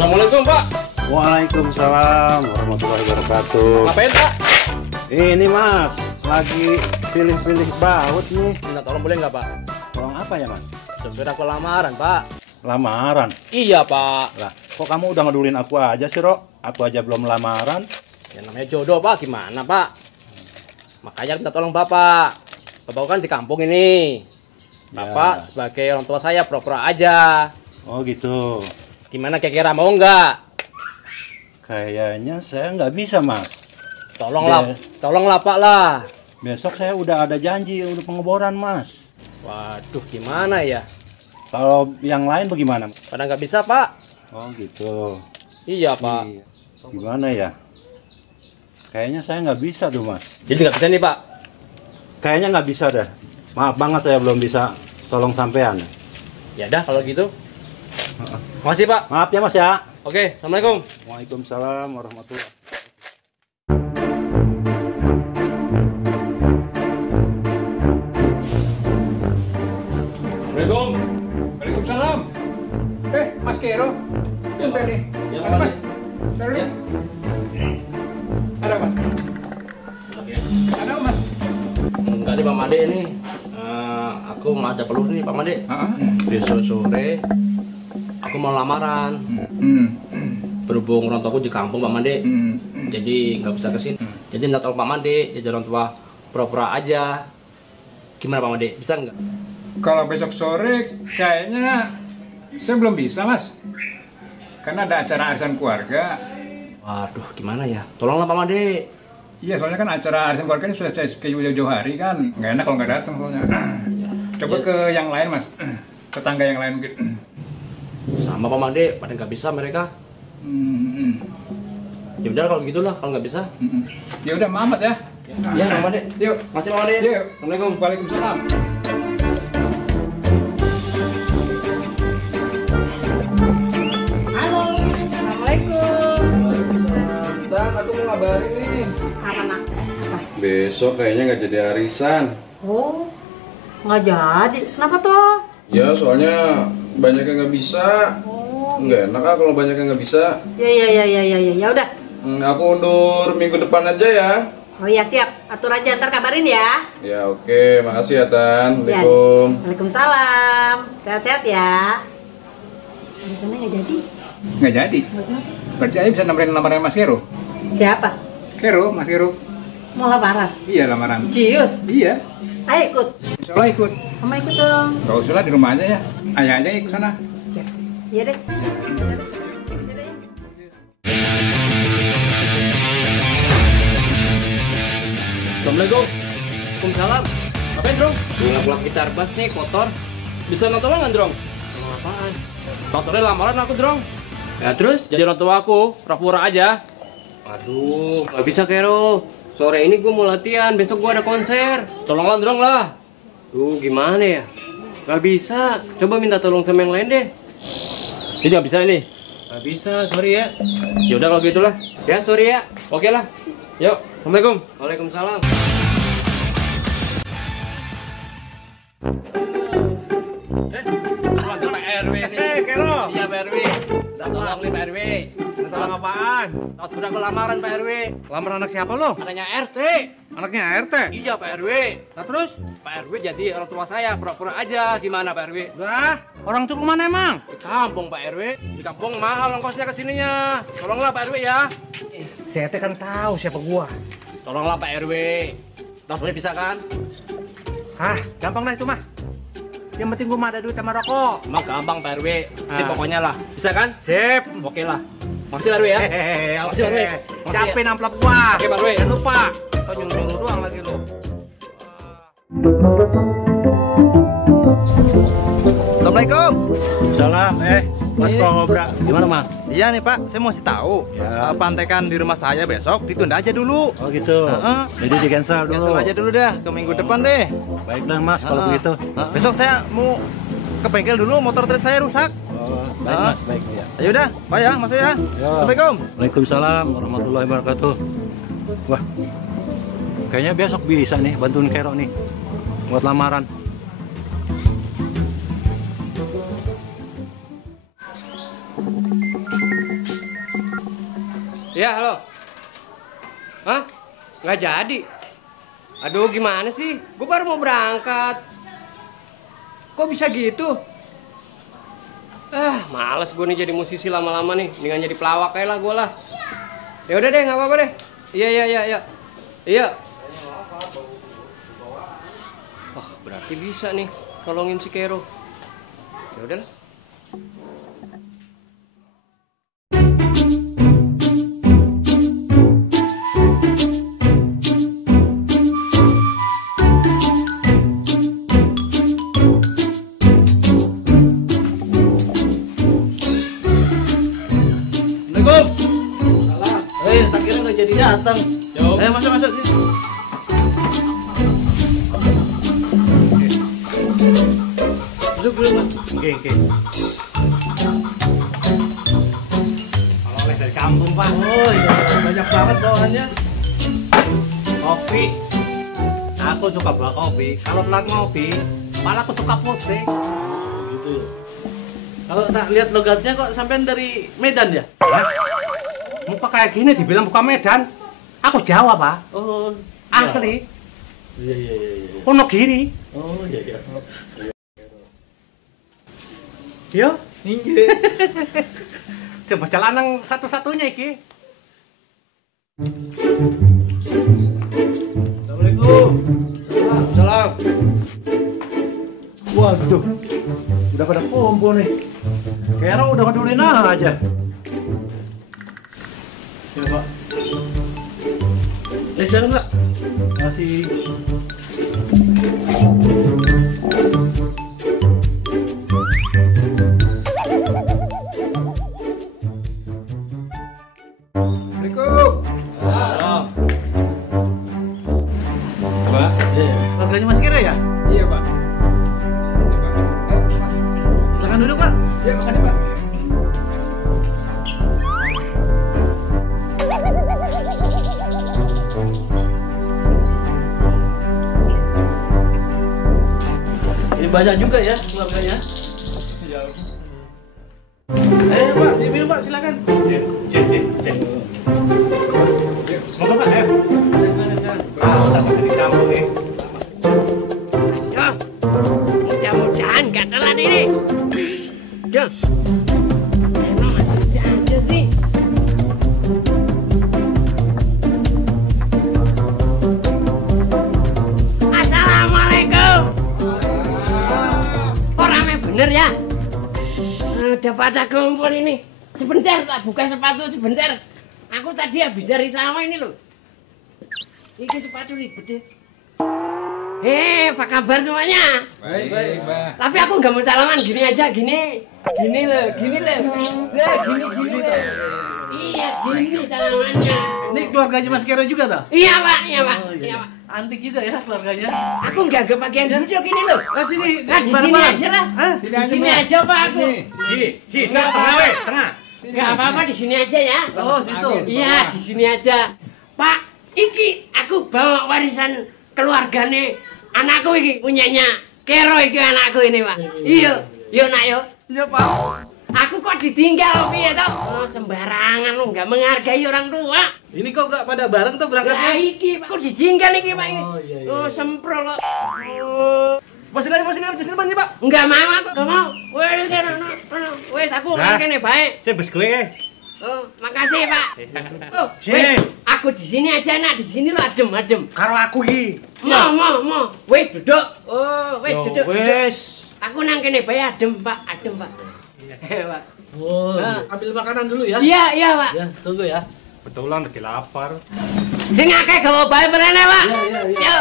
Assalamualaikum, Pak. Waalaikumsalam warahmatullahi wabarakatuh. Ngapain, Pak? Ini Mas, lagi pilih-pilih baut nih. Minta tolong boleh nggak, Pak? Tolong apa ya Mas? Sesuai aku lamaran, Pak. Lamaran? Iya, Pak. Lah, kok kamu udah ngedulin aku aja sih, Rok? Aku aja belum lamaran. Ya namanya jodoh, Pak. Gimana, Pak? Makanya minta tolong Bapak. Bapak kan di kampung ini. Bapak sebagai orang tua saya pura-pura aja. Oh gitu. Gimana kira-kira mau nggak? Kayaknya saya nggak bisa, Mas. Tolonglah Pak lah. Besok saya udah ada janji untuk pengeboran, Mas. Waduh, gimana ya? Kalau yang lain bagaimana? Pada nggak bisa, Pak. Oh gitu. Iya, Pak. Iya. Gimana ya? Kayaknya saya nggak bisa tuh, Mas. Jadi nggak bisa nih, Pak. Kayaknya nggak bisa dah. Maaf banget saya belum bisa tolong sampean. Ya dah kalau gitu. Makasih, Pak. Maaf ya, Mas ya. Oke, Assalamualaikum. Waalaikumsalam warahmatullahi. Assalamualaikum. Waalaikumsalam. Mas Kero. Tumben nih. Ya, Mas. Sorry. Ya. Ada, Mas. Oke. Ada, Mas. Enggak nih Pak Made ini. Aku ada perlu nih Pak Made. Besok sore aku mau lamaran. Berhubung orang tuaku di kampung Pak Made. Jadi nggak bisa kesini. Jadi minta tolong Pak Made, jadi orang tua pura-pura aja. Gimana Pak Made? Bisa nggak? Kalau besok sore kayaknya saya belum bisa, Mas. Karena ada acara arisan keluarga. Waduh, gimana ya? Tolonglah Pak Made. Iya, soalnya kan acara arisan keluarga ini sudah saya jauh-jauh hari kan. Nggak enak kalau nggak datang soalnya. Coba ke yang lain, Mas. Tetangga yang lain mungkin. Sama Pak Made, pada nggak bisa mereka. Ya udah kalau gitulah, kalau nggak bisa. Ya udah, maaf, Mas ya. Ya Pak Made. Yuk. Masih Pak Made. Yuk. Assalamualaikum. Waalaikumsalam. Halo, Assalamualaikum. Dan aku mau ngabarin nih. Apa nak? Besok kayaknya nggak jadi arisan. Oh, nggak jadi. Kenapa toh? Ya soalnya banyak yang nggak bisa. Oh, Nggak enak kalau banyak yang nggak bisa. ya udah. Aku undur minggu depan aja ya. Oh iya siap. Atur aja ntar kabarin ya. Ya oke, makasih ya Tan. Ya. Assalamualaikum. Waalaikumsalam. Sehat-sehat ya. Di sana nggak jadi. Nggak jadi. Buat apa? Berarti aja bisa nemenin lamaran Mas Kero. Siapa? Kero, Mas Kero. Mau lamaran? Iya, lamaran. Cius. Iya. Ayo ikut. Insyaallah ikut. Mama ikut dong. Gak usah lah, di rumah aja ya. Ayah aja ikut sana. Siap. Iya deh. Assalamualaikum. Waalaikumsalam. Ngapain, Drong? Ngulap-ngulap gitar bass nih, kotor. Bisa minta tolong nggak, Drong? Tolong apaan? Pas sore lamaran aku, Drong. Ya terus? Jadi orang tua aku, pura-pura aja. Aduh, nggak bisa Kero. Sore ini gue mau latihan, besok gue ada konser. Tolonglah, Drong lah. Duh, gimana ya? Gak bisa. Coba minta tolong sama yang lain deh. Ini nggak bisa ini. Gak bisa, sorry ya. Ya udah kalau gitulah. Ya, sorry ya. Oke lah. Yuk, Assalamualaikum. Waalaikumsalam. Pak RW nih. Kero. Iya, Pak RW. Tolong nih, Pak RW. Tolong apaan? Tahu sudah ke lamaran, Pak RW. Lamar anak siapa lo? Adanya RT. Anaknya RT? Iya, Pak RW. Nah terus? Pak RW jadi orang tua saya, pura-pura aja. Gimana, Pak RW? Lah, orang tuh kemana emang? Di kampung, Pak RW. Di kampung mahal ongkosnya ke sininya. Tolonglah, Pak RW ya. Saya teh kan tahu siapa gua. Tolonglah, Pak RW. Tahu bisa kan? Hah, gampang dah itu mah. Yang penting gua mah ada duit sama rokok. Emang gampang, Pak RW. Sip Ah. pokoknya lah. Bisa kan? Sip. Oke lah. Makasih, Pak RW ya. Oke. Makasih, Pak RW. Makasih, Capek ya. amplop gua. Oke, Pak RW. Jangan lupa. Kau nyuruh doang lagi lu. Assalamualaikum. Salam, Mas Kobra. Gimana Mas? Iya nih Pak, saya mau kasih tahu. Ya. Pantekan di rumah saya besok ditunda aja dulu. Oh gitu. Heeh. Jadi di cancel dulu. Cancel aja dulu dah, ke minggu depan deh. Baiklah Mas, kalau Heeh. begitu. Besok saya mau ke bengkel dulu, motor truk saya rusak. Oh, baik Heeh. Mas, baik ya. Ayo dah, Pak ya, Mas ya. Assalamualaikum. Waalaikumsalam warahmatullahi wabarakatuh. Wah, kayaknya besok bisa nih bantuin Kero nih buat lamaran. Ya, halo. Hah? Nggak jadi? Aduh, gimana sih? Gue baru mau berangkat. Kok bisa gitu? Males gue nih jadi musisi lama-lama nih. Mendingan jadi pelawak kayak lah gue lah. Ya udah deh, nggak apa-apa deh. Iya. Wah, berarti bisa nih tolongin si Kero. Ya udah lah. Tak kira nggak jadi datang. Ayo masuk. Duduk dulu, Mas. Oke. Oleh dari kampung, Pak. Oh iya, banyak banget bawaannya. Kopi. Aku suka bawa kopi. Kalau telat ngopi, malah aku suka pusing. Gitu ya. Kalau tak lihat logatnya kok sampean dari Medan ya? Hah? Muka kayak gini dibilang bukan Medan. Aku Jawa, Pak. Oh, Asli. Iya. Wonogiri. Oh iya. Yo. Inggih. Sebocah lanang satu-satunya iki. Assalamualaikum. Salam. Waduh. Udah pada kumpul nih. Kero udah ngedulin aja. Ya, Pak. Silakan, Pak. Masih Assalamualaikum. Salam. Pak. Keluarganya Mas Kira ya? Iya, Pak. Ini, Pak. Mas. Silakan duduk, Pak. Ya, makasih, Pak. Ini banyak juga ya keluarganya. Ya. Pak, diminum, Pak, silakan. Cek. Mau Pak, ayo. Sama dari kampung nih. Yo, mudah-mudahan gak telat ini. Yo, emang masih janji sih. Assalamualaikum. Kok rame bener ya? Udah pada kumpul ini. Sebentar, tak buka sepatu sebentar. Aku tadi habis dari sama ini loh. Ini sepatu ribet deh. Apa kabar semuanya? Baik, Pak. Tapi aku nggak mau salaman, gini aja, gini loh. Gini loh. Iya, gini salamannya. Ini keluarganya Mas Kira juga toh? Iya, Pak. Iya, Pak. Antik juga ya keluarganya. Aku nggak ke bagian duduk ini loh. Sini, Nah, di sini aja lah. Hah? Di sini aja, Pak, aku. Tengah. Nggak apa-apa, di sini aja ya. Oh, situ. Iya, di sini aja. Pak, iki aku bawa warisan keluargane anakku iki, punyanya Kero iki anakku ini, Pak. Iya, nak yo. Iya, Pak. Aku kok ditinggal piye toh? Oh, sembarangan lu nggak menghargai orang tua. Ini kok nggak pada bareng tuh Ya berangkatnya? iki, Pak. Kok ditinggal iki, Pak? Oh, iya. Oh, sempro kok. Oh. Mas sini, Pak. Enggak mau aku, enggak mau. Wes, wes aku Nah. kene bae. Saya bes kowe. Oh, makasih, Pak. Oh, Sini. wes, aku di sini aja, nak. Di sini lo adem. Karo aku iki. Mau. Wes duduk. Oh, wes duduk. Wes. Aku nang kene bae adem, Pak. Pak. Pak. Oh, Ah. ambil makanan dulu ya. Iya, Pak. Ya, tunggu ya. Betulan lagi lapar. Sing akeh gawa bae meneh, Pak. Iya. Yo.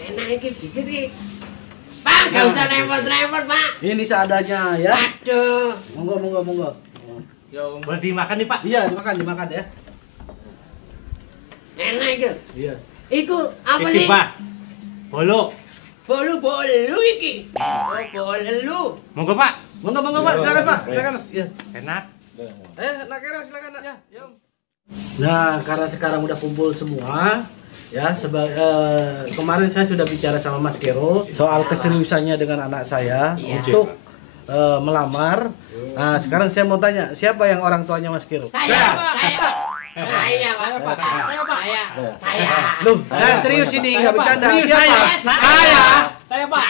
Enak iki dikit iki. Pak, enggak usah repot-repot, Pak. Ini seadanya ya. Aduh. Monggo. Boleh dimakan nih, Pak? Iya, dimakan ya. Enak iki. Iya. Iku apa Iki, sih? Pak. Bolu. Bolu iki. Oh, bolu. Monggo, Pak. Monggo, Pak. Silakan, Pak. Silakan. Iya. Enak. Nak Kira, silakan, Nak. Ya. Nah, karena sekarang udah kumpul semua, ya kemarin saya sudah bicara sama Mas Kero soal keseriusannya dengan anak saya Iya. untuk melamar. Nah, sekarang saya mau tanya, siapa yang orang tuanya Mas Kero? Saya. Saya, Pak. Saya. Loh, saya serius ini, nggak bercanda. Serius Siapa? Saya, Pak.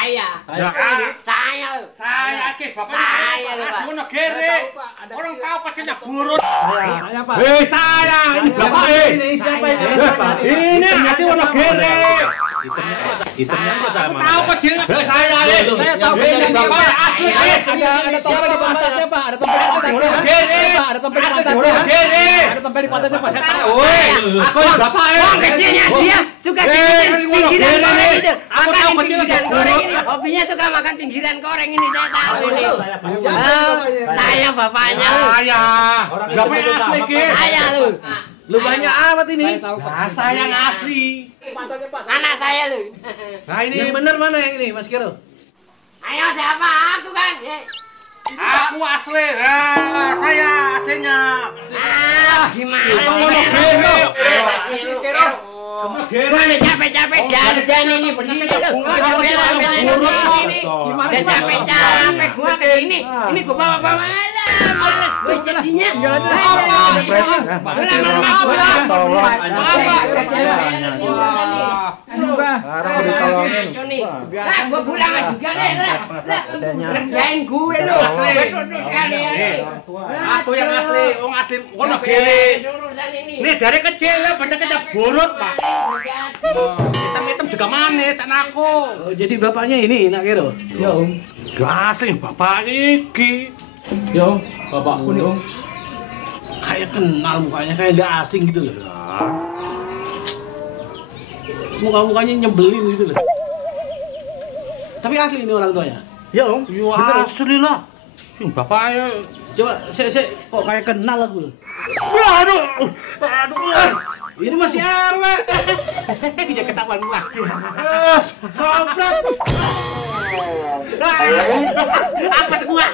Saya. Ki, Bapak Saya, Pak. asli Wonogiri. Orang tahu kecilnya burut. Saya, Pak. Saya, ini Bapak Ini siapa ini? Ini asli Wonogiri. Hitamnya aja sama. Tahu kecilnya saya. Saya tahu Ini Bapak asli. Ada tompel di pantatnya, Pak. Ada tompel di pantatnya. Pak. Ada tompel di pantatnya. Ada tompel di pantatnya, Pak. Saya tahu. Aku Bapak Oh, kecilnya dia suka pinggiran koreng itu. Makan pinggiran koreng ini. Hobinya suka makan pinggiran koreng ini, saya tahu ini. Saya bapaknya. Saya. Bapak asli Ki. Saya lu. Lu banyak amat ini. Saya yang asli. Anak saya lu. Nah, ini yang bener mana yang ini, Mas Kero? Ayo siapa? Aku kan. Aku asli. Saya aslinya. Gimana? Kamu Mana capek-capek jajan ini begini loh. Udah capek-capek gua ke sini. Ini gua bawa-bawa aja. Males gue jadinya. Sekarang udah ditolongin. Gua pulang juga deh. Kerjain gue lo. Aku yang asli, wong asli Wonogiri. Nih dari kecil ya banyak burut, Pak. Hitam-hitam juga manis anakku. Oh, jadi bapaknya ini, Nak Kero? Ya, Om. Gak asing bapak iki. Ya, Om. Bapakku nih, Om. Kayak kenal mukanya, kayak nggak asing gitu loh. Muka-mukanya nyebelin gitu loh. Tapi asli ini orang tuanya. Ya Om, ya asli lah. Sing bapaknya. Coba, saya kok kayak kenal aku loh. Aduh. Ini masih RW. Dia ketahuan lagi. Sobrang. Apa sih gua?